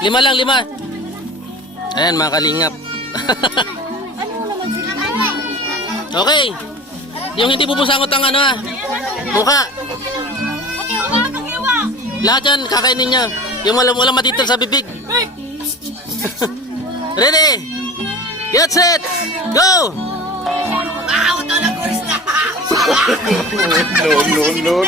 Lima lang, lima. Ayan, mga kalingap. Okay. Yung hindi pupusangot ang ano ha. Mukha. Lahat yan, kakainin niya. Yung walang matitira sa bibig. Ready? Get set! Go! No.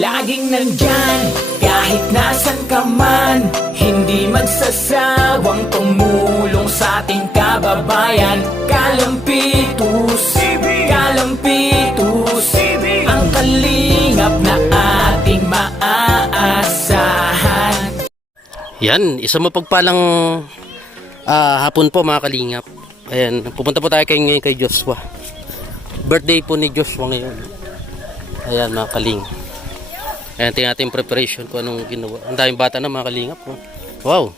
Laging nandyan, kahit nasan ka man, hindi magsasawang tumulong sa ating kababayan. Kalampitus, Kalampitus, ang kalingap na ating maaasahan. Yan, isang mapagpalang hapon po mga kalingap. Ayan, pupunta po tayo ngayon kay Joshua. Birthday po ni Joshua ngayon. Ayan mga kaling. Ayan, tingnan natin yung preparation kung anong ginawa. Ang daming bata na mga kalingap. Oh. Wow!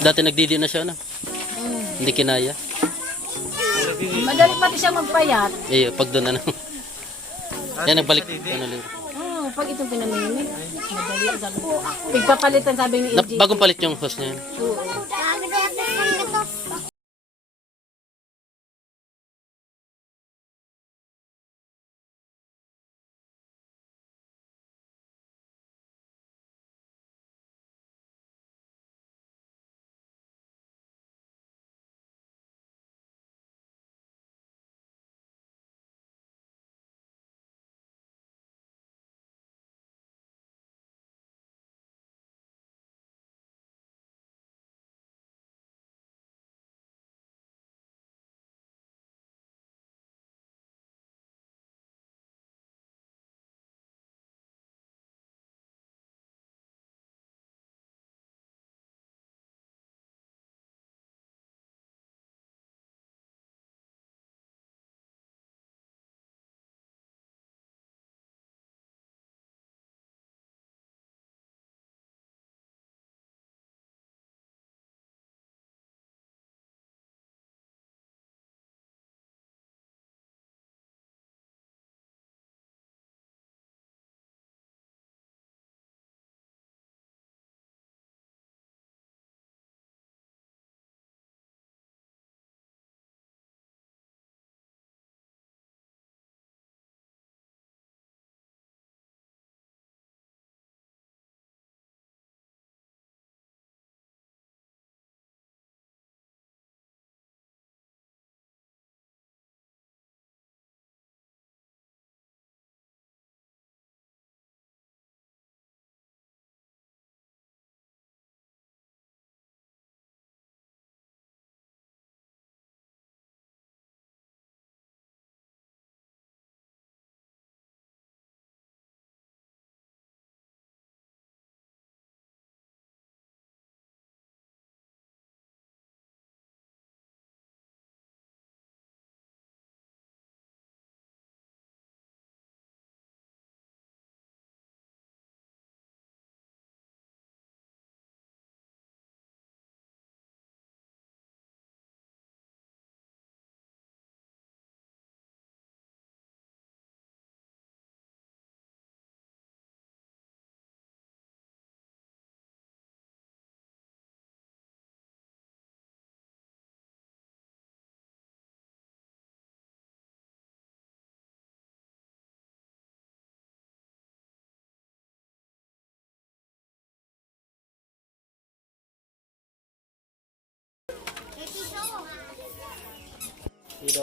Dati nagdidi na siya, no? Hindi kinaya. Madali pati siya magpayat. Eh, pag doon ano. Yan, nagbalik. Ano, Pag itong pinamimik, madali agad. Pagpapalitan sabi ni AJ. bagong palit yung host niya. Oo.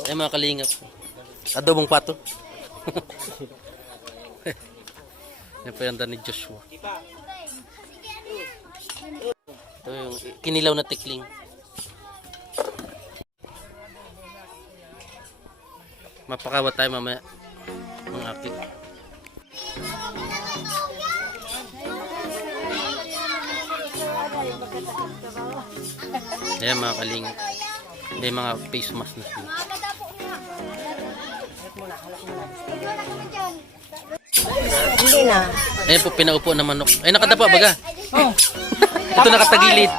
Ay mga kalingap. Adobong pato. Yan po yung ni Joshua. Ito yung kinilaw na tikling. Mapakawat tayo mamaya. Mga aki. Ayan mga kalingap. May mga face mask na sila. Hindi na. Ayan po, pinaupo na manok. Ay, nakadapa baga. Oh. Ito nakatagilid.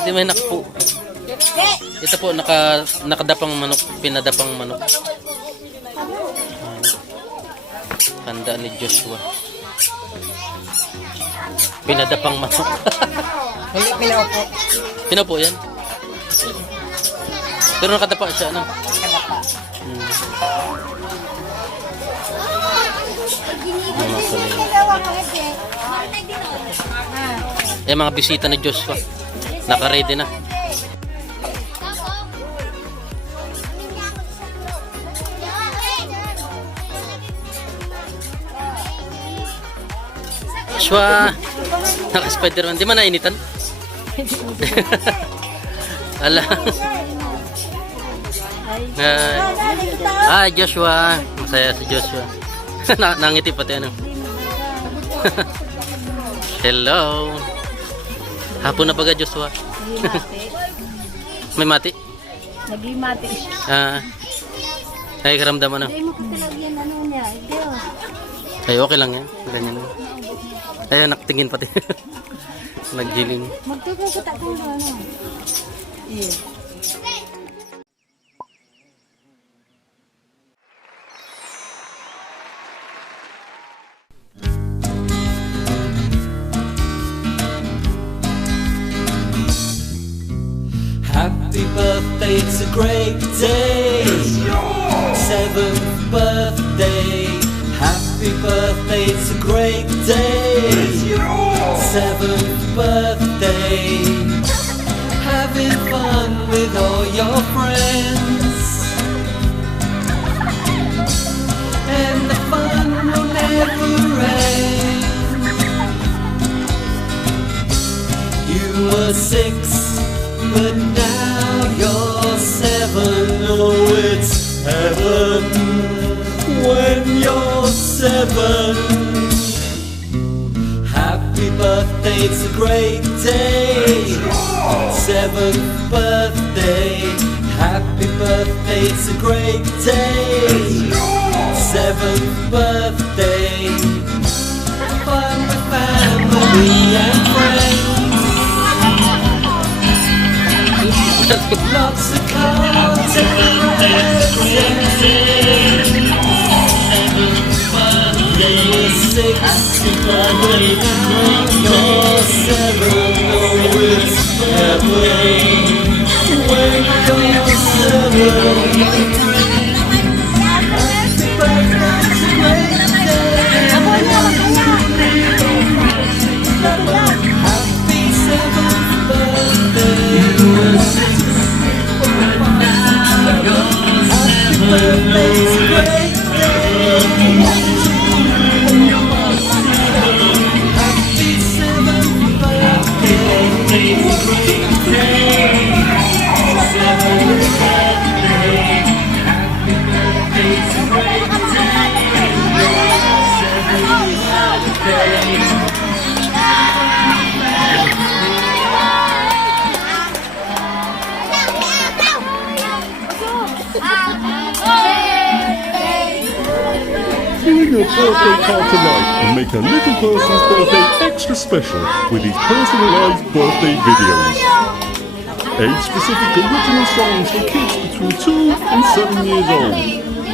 Hindi may nakpo. Ito po, nakadapang manok. Pinadapang manok. Ayan. Handa ni Joshua. Pinadapang manok. Hindi pinaupo. Pinaupo yan. Pero nakadapa siya, no? Mga bisita ni Joshua. Naka-ready na. Joshua! Naka-Spider-Man. Di man nainitan? Ala. Hi Joshua. Masaya si Joshua. Nangiti pati ano. Hello. Hapon na baga Joshua. May mati? Naglimati siya. Nakikaramdam ano? Hindi mo katalagyan ano niya. Ay okay lang yan. Ganyan lang. Ayun naktingin pati. Naggiling. Magtutugot ako ng ano. Iya. Happy birthday, it's a great day. Seventh birthday. Happy birthday, it's a great day. Seventh birthday. Having fun with all your friends. And the fun will never end. You were 6, but now you're 7. Oh, it's heaven when you're 7. Happy birthday, it's a great day. 7th birthday. Happy birthday, it's a great day. 7th birthday. Fun with family and friends. Lots of cards and presents. 6, but now you're 7. Oh, it's heaven when you're 7. Happy birthday, it's a great day. Happy 7th birthday. Happy birthday, it's a great day. Happy 7th Bring your birthday card to life and make a little person's birthday extra special with these personalised birthday videos. Age-specific original songs for kids between 2 and 7 years old.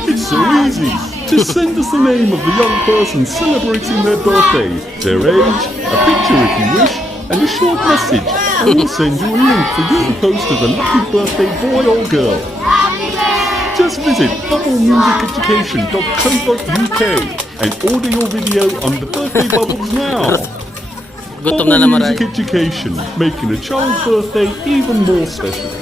It's so easy. Just send us the name of the young person celebrating their birthday, their age, a picture if you wish, and a short message, and we'll send you a link for you to post as a lucky birthday boy or girl. Just visit bubblemusiceducation.co.uk and order your video on the Birthday Bubbles now. Gutom na Bubble naman Music Education, making a child's birthday even more special.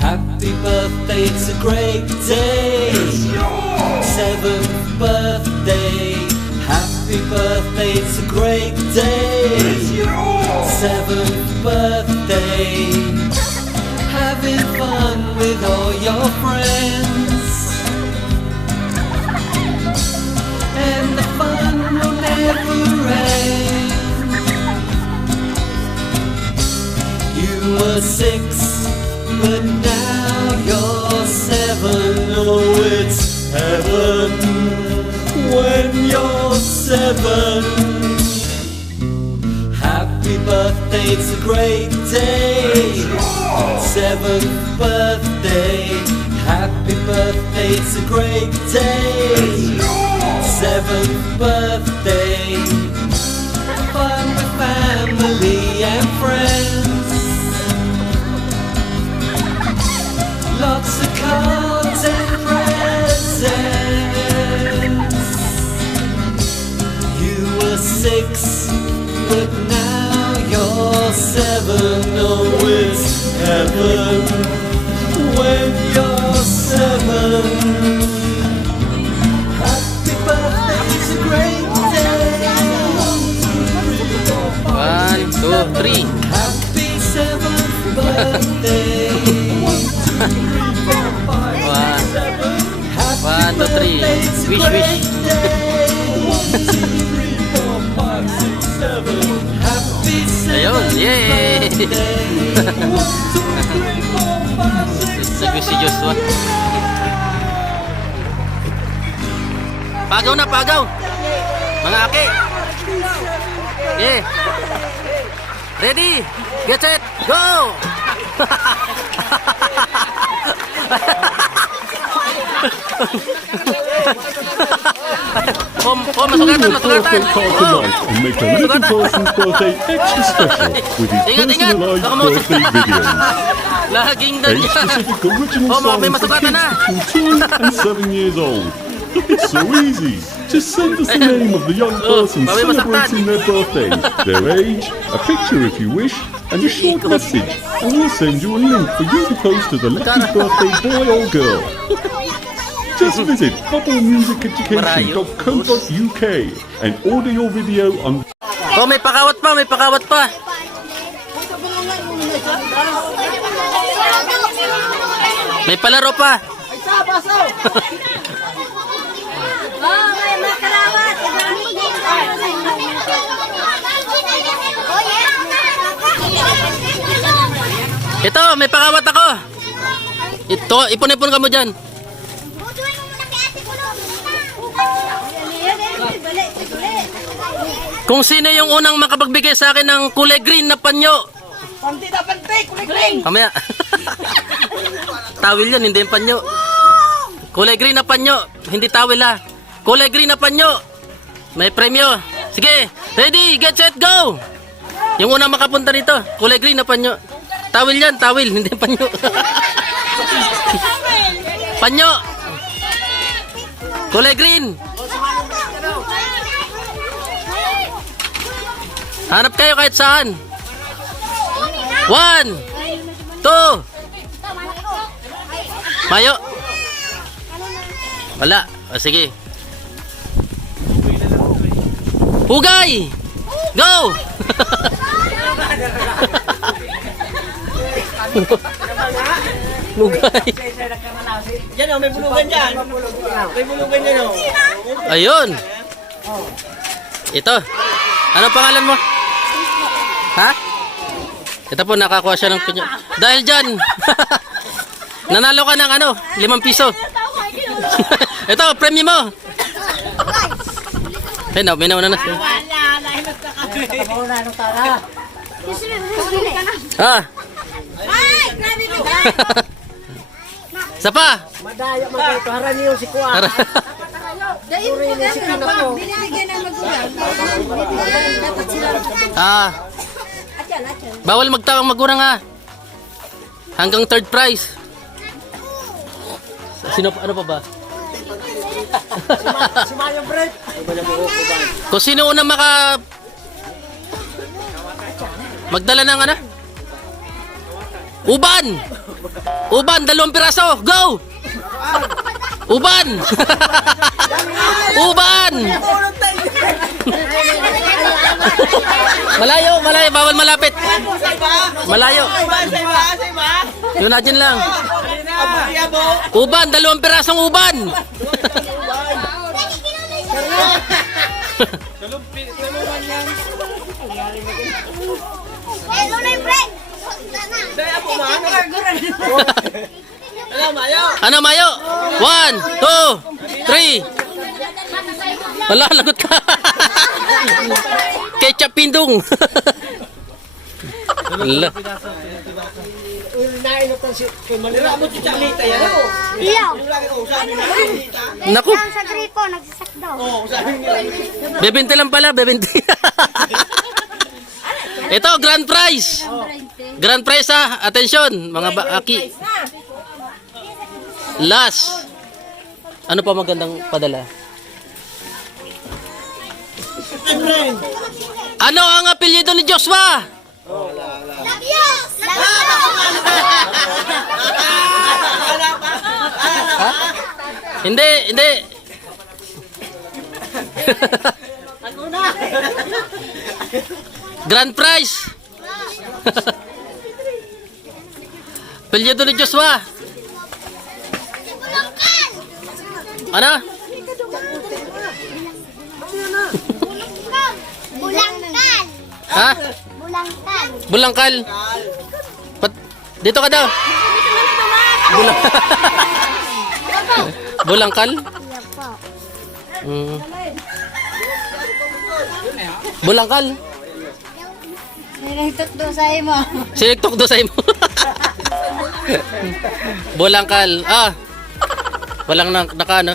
Happy birthday, it's a great day. It's yours. 7th birthday. Happy birthday, it's a great day. It's yours. 7th birthday. Having fun with all your friends, and the fun will never end. You were 6, but now you're 7. Oh, it's heaven when you're 7. Happy birthday, it's a great day. 7th birthday. Happy birthday, it's a great day. 7th birthday. Fun with family and friends. Lots of cards and presents. You were 6, but now you're 7. Oh, it's heaven when you're 7. Happy birthday, it's a great day. 1, 2, 3. Happy 7th birthday. 1, 2, 3. Wish, wish. Ayun, yay! Sabi si Joshua. Pagaw na, pagaw! Mga ake! Yeah! Ready? Get set, go! Masugatan, masugatan! Birthday card tonight and make a little person's birthday extra special with his personalized birthday videos. Laging na niya! Age-specific original Oh, may songs for masugatan kids na! between 2 and 7 years old. It's so easy. Just send us the name of the young person may masaktan. celebrating their birthday, their age, a picture if you wish, and a short message, and we'll send you a link for you to post to the lucky birthday boy or girl. Just visit bubblemusiceducation.co.uk and order your video on. Oh, may pakawat pa, may pakawat pa! May palaro pa! Ito, may pakawat ako! Ito, ipon-ipon ka mo dyan. Kung sino yung unang makapagbigay sa akin ng kulay green na panyo. Panti na panti, kulay green. Kamaya. Tawil yan, hindi yung panyo. Kulay green na panyo, hindi tawil ha. Kulay green na panyo. May premyo. Sige, ready, get set, go! Yung unang makapunta nito, kulay green na panyo. Tawil yan, tawil, hindi panyo. Panyo. Kulay green. Hanap kayo kahit saan. 1, 2. Mayo. Wala. O, sige. Hugay! Go! Hugay. Yan o, may bulugan dyan. May bulugan dyan o. Ayun. Ito. Ano pangalan mo? Ha? Ito po, nakakuha siya ng pinya. Dahil dyan, nanalo ka ng 5 piso. Ito, premium mo. Ay, may nauna na siya. Ha? Isa pa. Madaya magkito, haran niyo si Kuya. Binibigyan ng magulang. Dapat sila. Bawal magtawang magurang ha. Hanggang third prize. Sino ano pa ba? Si Mayo Brett. Kung sino una magdala ng Uban! Uban, 2 piraso! Go! Uban! Uban! Malayo, bawal malapit. Malayo. Yun na dyan lang. Uban, 2 pirasong uban. Ano, Mayo? 1, 2, 3. Wala, lagot ka. Ketchup pindong. Wala. Malirabot yung Charlita yan o. Iyaw. Naku, Sa gripo, nagsasak daw. bebente lang pala, bebente. Ito, grand prize. Grand prize ha. Atensyon, mga aki. Last. Ano pa magandang padala? Ano ang apelyido ni Joshua? Labios! Ha? Hindi. Grand prize. Apelyido ni Joshua. Ano? Bulangkan! Ha? Bulangkan! Bulangkal. Dito ka daw. Bulangkal? Iya po. Bulangkal. Nilagtot doon sa mo. Sinigtok do sa imo. Bulangkal. Walang naka. Ano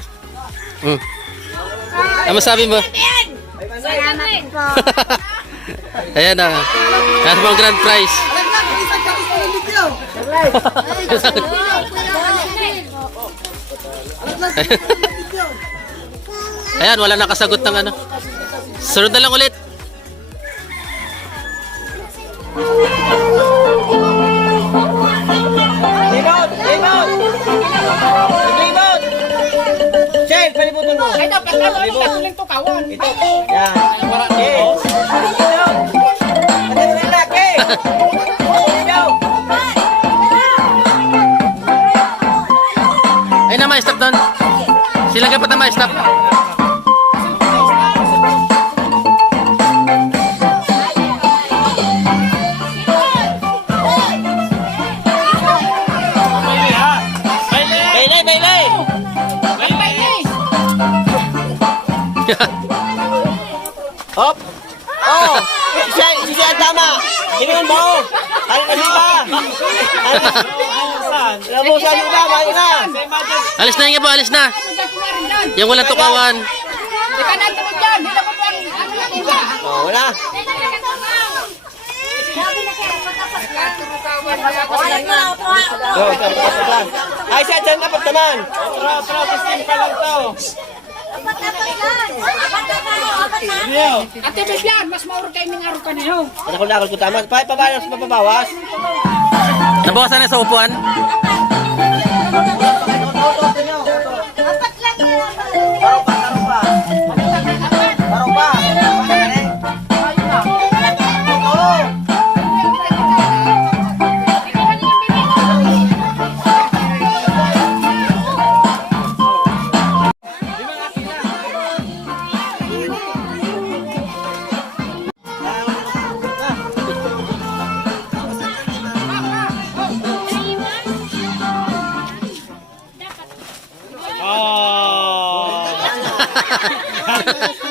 masabi mo? Salamat po. Ayan na. Yan mo ang grand prize. Ayan, wala nakasagot ng Sunod na lang ulit. Limot! Shell, palibutan mo. Ay, dapat ka mo. Katuling to kawan. Ito. Yan. Ano yung lalaki? Ay na, ma-stop doon. Sila dapat na ma-stop. Hop! Oh! Siya ang tama! Ginoon mo! Ano na siya? Labusan mo ba? Bayo na! Alis na yung iba, alis na. Yung walang tukawan. Oh, wala. Ay, siya dyan dapat naman. Pistin pa lang to. Ate Bibian, mas mauro kayo ng araw ka na yun. Ano ko nakal ko tama? Pabawas, pabawas. Nabawasan na sa upuan? Apat lang yun. Baro pa.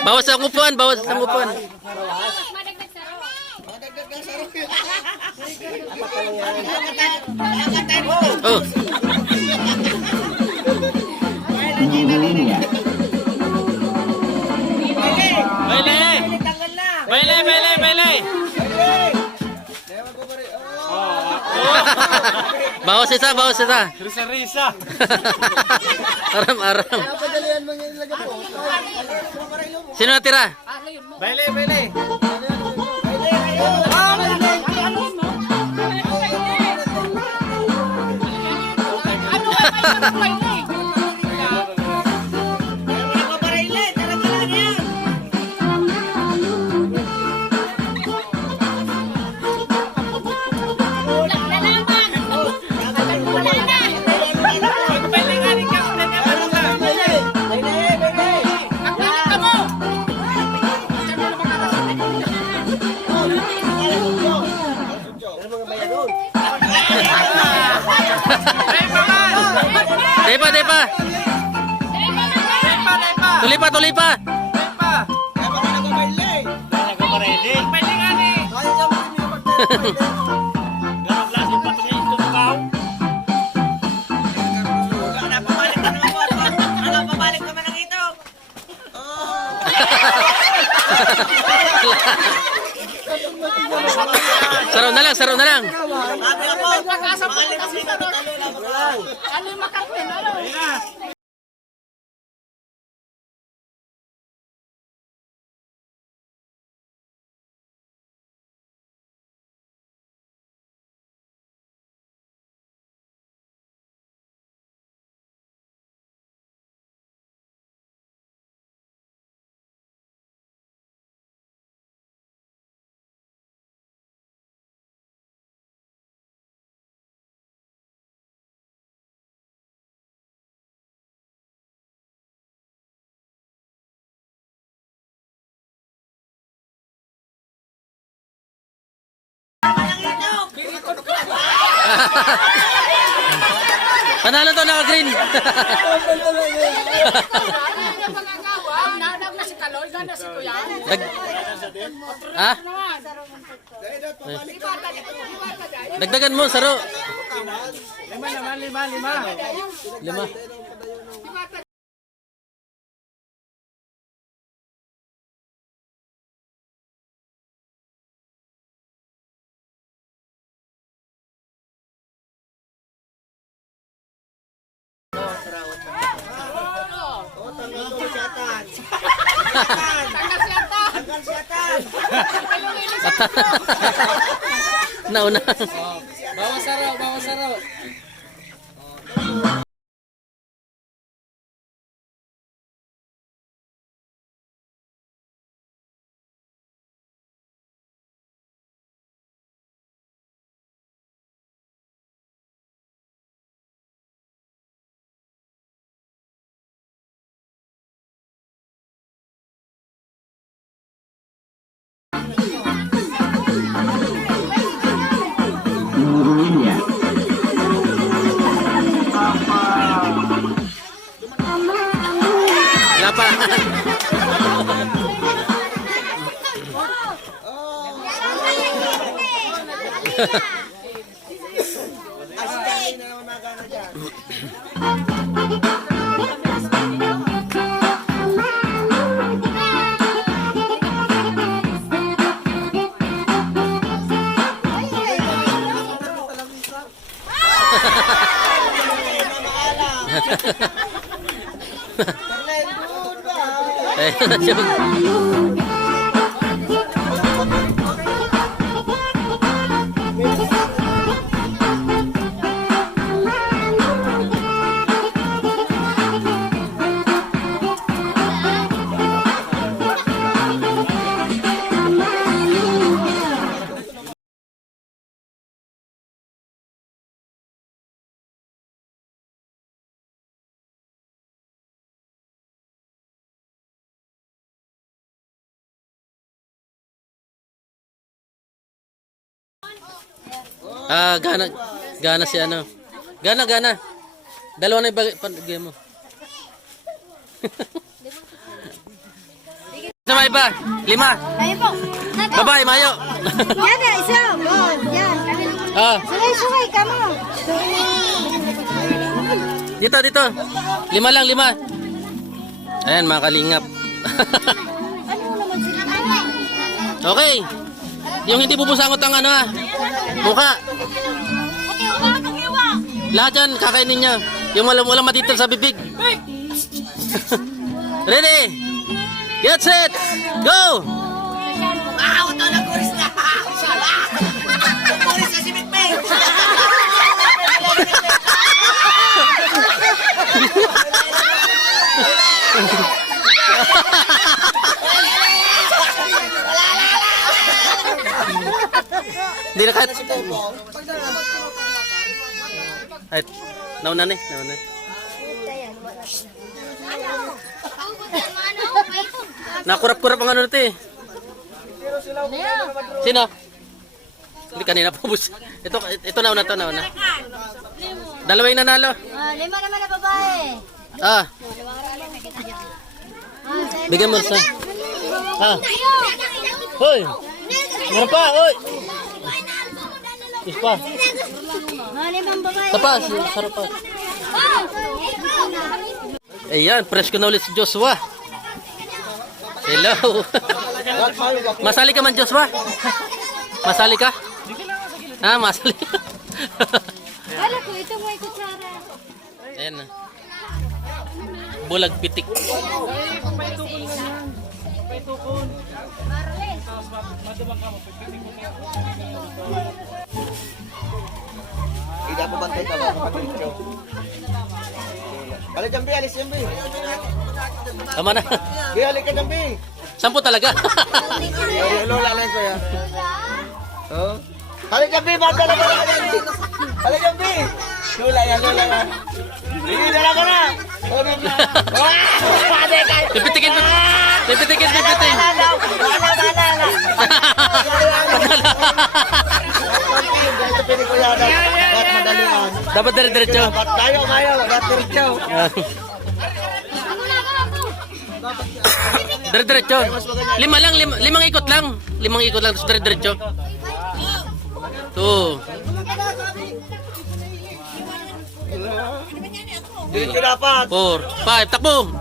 Bawas ang upuan, bawas ang upuan. Oh. Bawas isa, bawas isa. Risa. Aram. Sino natira? Baile. Depa. Tulipa. Saro na lang. Panalo to, naka-green. Nadag na si Kaloy, ganda si Kuya. Ha? Dagdagan mo, Saro. Lima. Nauna. Bawas saro. Wala pa. Gana. Gana si ano. Gana. Dalawa na ibagay mo. Sama iba. 5. Ayo po. Bye-bye, Mayo. Yan na, isa. Good. Yan. Sungay, kamo. Dito. 5 lang, 5. Ayan, mga kalingap. Okay. Yung hindi bubusangot ang ano mukha. Lahat yan, kakainin niya. Yung walang matitira sa bibig. Ready? Get set! Go! Hindi na kahit. Ay, nauna. Nakurap-kurap ang ano natin eh. Sino? Hindi kanina pa bus. Ito nauna. Dalawa yung nanalo. 5 naman na babae. Bigyan mo sa. Hoy! Meron pa, hoy! Is pa. 5 babae. Tapas, sarap pa. Ayan, fresh ko na ulit si Joshua. Hello. Masali ka man, Joshua? Masali ka? Masali. Kala ko, ito mo ay kutsara. Ayan na. Bulag pitik. Hindi ako bantay ka ba? Alis Jambi, alis Jambi. Tama na. Halik ka Jambi. 10 talaga. Lola lang ko ya. Oh. Alis Jambi, madala ka na Jambi. Alis Jambi. Lola yan. Hindi dala ko na. Pipitikin. Dapat diretso. Tayo, diretso. Diretso. 5 lang, 5 ikot lang. 5 ikot lang, tapos diretso. 2. Diretso dapat. 4, 5, takbo.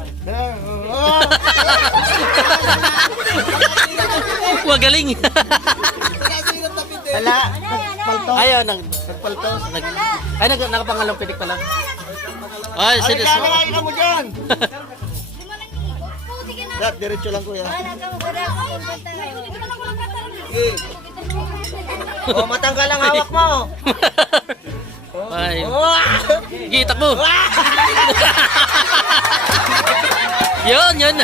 Galing. Wala. Palto. Ayaw, Nagpalto. nakapangalang pitik pala. Ay, Ay, serious. kaya ka mo dyan. Dad, diretso lang kuya. Oh, matanggal ang hawak mo. Ay, Oh! gitak mo. Yun.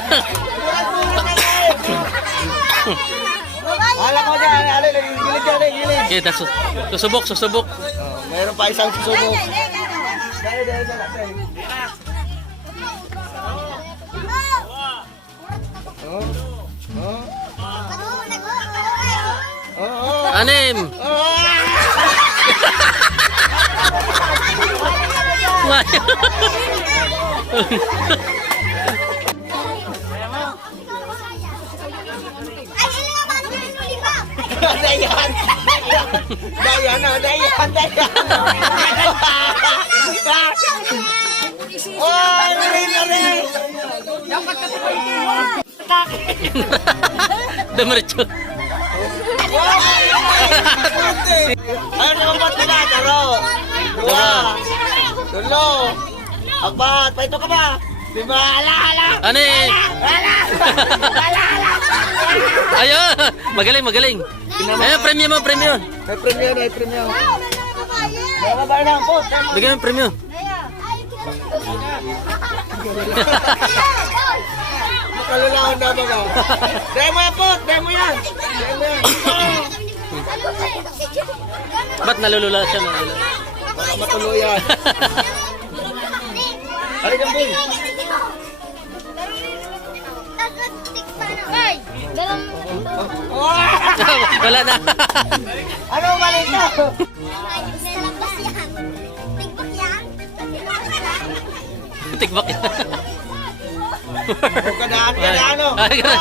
Hala ko dyan. Gilid. Kita, susubok. Oh, mayroon pa isang susubok. Dahil. Anim. Dayan. Oh, rin. Diretso. Ano naman ba't na? Taro. 2. Tulo. Agbat. Paito ka ba? Di ba? Ala! Ano eh? Ayun! Magaling, magaling. Ayun, premium mo, premium. May premium, may premium. May babae na ang pot. Bigyan mo premium. Makalulahon na ba ka? Dahil mo yan pot, dahil mo yan. Dahil mo yan. Ba't nalulula siya? Baka matuluyan. Halika Bing. Wala na. Ano mali ito? Tigbak yan. Kadaan ka na ano? Ay, ganun.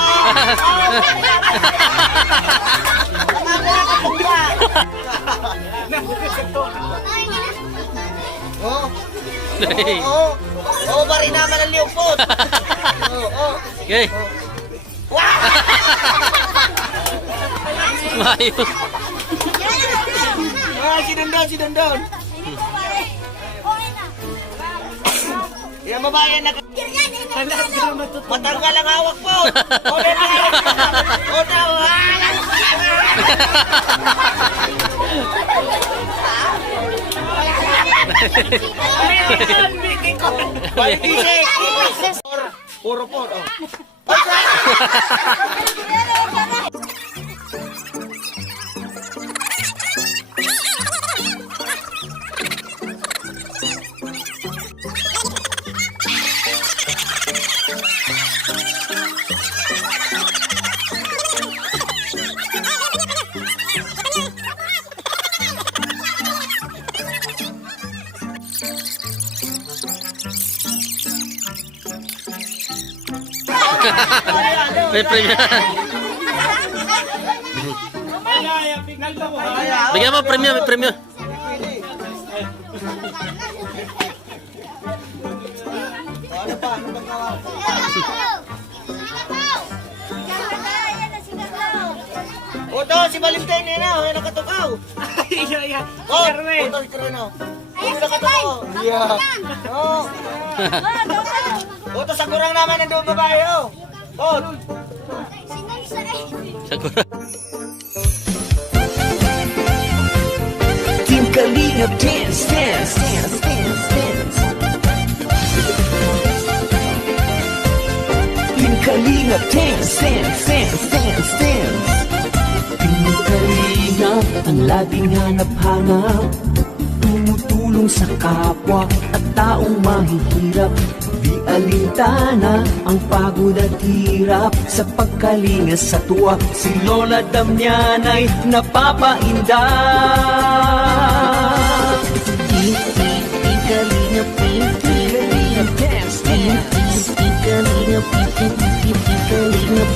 Oo. Oo. Oo, bari naman ang liupot. Oo. Okay. Mayo. Ah, si Dondon. Yan babae na matanggal ang hawak po. Oda na. Oda. Puro po. May premium. Bigyan mo premium, may premium. Ano pa? Ano bang gawa? O to, si Valentine na yun. Ay, nakatukaw. Oh, ito si Corino. Ay, nakatukaw. Yeah. Oh. O to, sa kurang naman nandun babae. Oh. Oh. Sakura. Team Kalingap dance, dance, dance, dance, dance. Team Kalingap dance, dance, dance, dance, dance. Team Kalingap ang laging hanap-hanap, tumutulong sa kapwa at taong mahihirap. Di alintana ang pagod at hirap sa pagkalinga sa tuwa. Si Lola Damiana'y napapainda. Kalingap, Kalingap dance, dance. Kalingap, Kalingap,